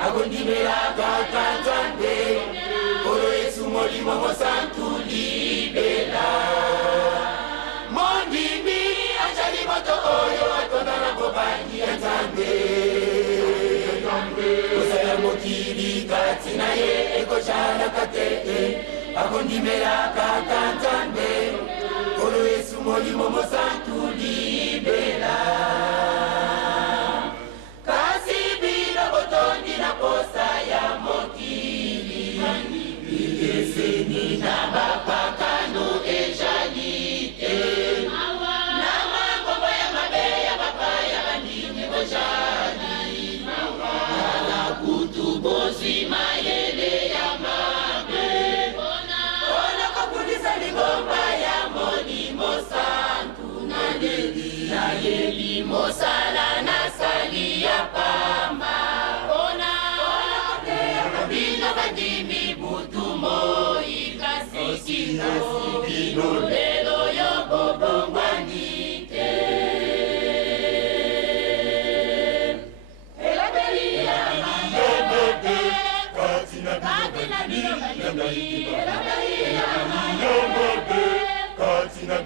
Agondimela kakanzande Oro Yesu moli momo santu libela Mondimi ajali moto oyo atondana bobangi anzambe Osaya mokili katina ye eko chala kate Agondimela kakanzande Oro Yesu moli momo santu libela Posa ya mokili Igeseni na bapakano ejalite Na makombo ya mabe ya bapa ya bandini bojali Ala kutubozi mayele ya mabe Ona kapulisa ligomba ya molimo santu Na leli ya yelimo sala na sali ya pamba Bandimi butumo ikasisino Lelo yo bobongwanite Elabelia Yomode Katina bino bandimi Elabelia Yomode Katina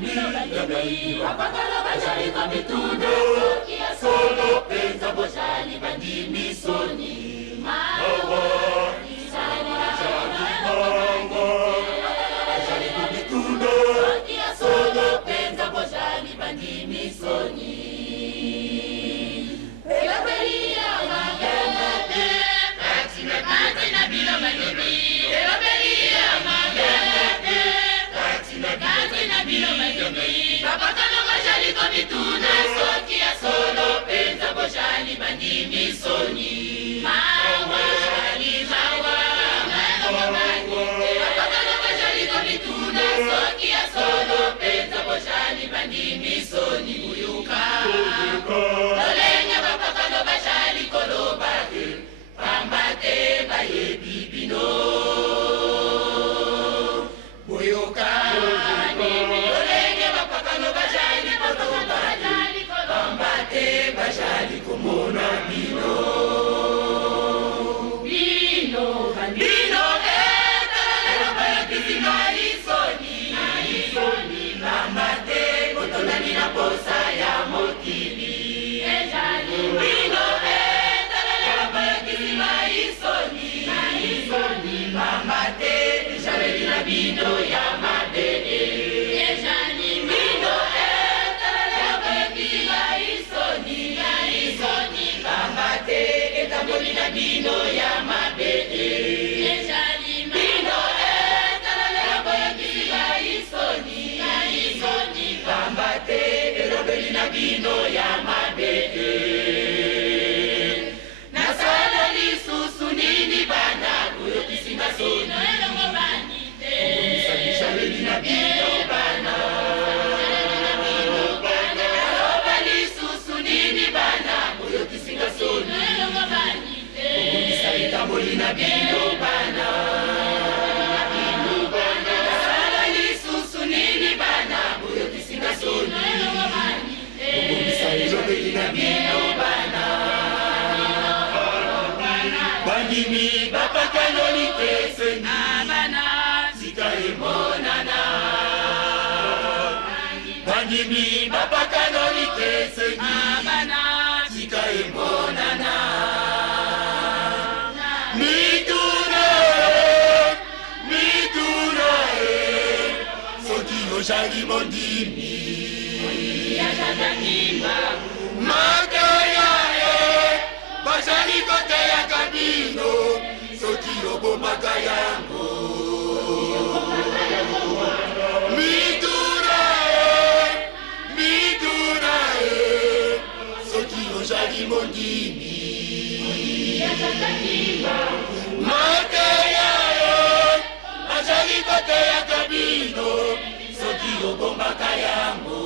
bino bandimi Wapakalo bajali komitudo Solo penza bojali bandimi soni Mawa, Ajali kumituno Solo penza bojali bandimi soni Elabelia magana Katina bilo bandimi Elabelia magana Katina bilo bandimi Babakano bajali kumituno Sokia solo penza bojali bandimi soni Bandimi soni uyuka Lolenya bapakano bashali kolobake Pambate baye bibino Uyuka Lolenya bapakano bashali kolobake Pambate bashali kumona bino Bino bandino Talala baya kisima isoni Pambate Nina posa ya mokili Ejali Bino Talala baya kisima isoni Pambate Ishabeli na bino ya mabele Ejali Bino Talala baya kisima isoni Pambate Etamboli na bino ya mabele Ejali Bino Talala baya kisima isoni Pambate Elobeli na bino ya mabele Nasala lisusu nini bana Kuyo kisinga soni Elongo banite Umisabisha beli na bino bana Bandimi Papa Canonique Seni Abana Sikae Monana Bandimi Papa Canonique Seni Abana Sikae Monana Midura Soki Oshari Mondimi Makaya Bashari Kote ya Kabino Soki Obo Makayango Midura Soki Oshari Mondimi Makaya Bashari Kote ya Kabino Soki Obo Makayango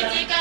Music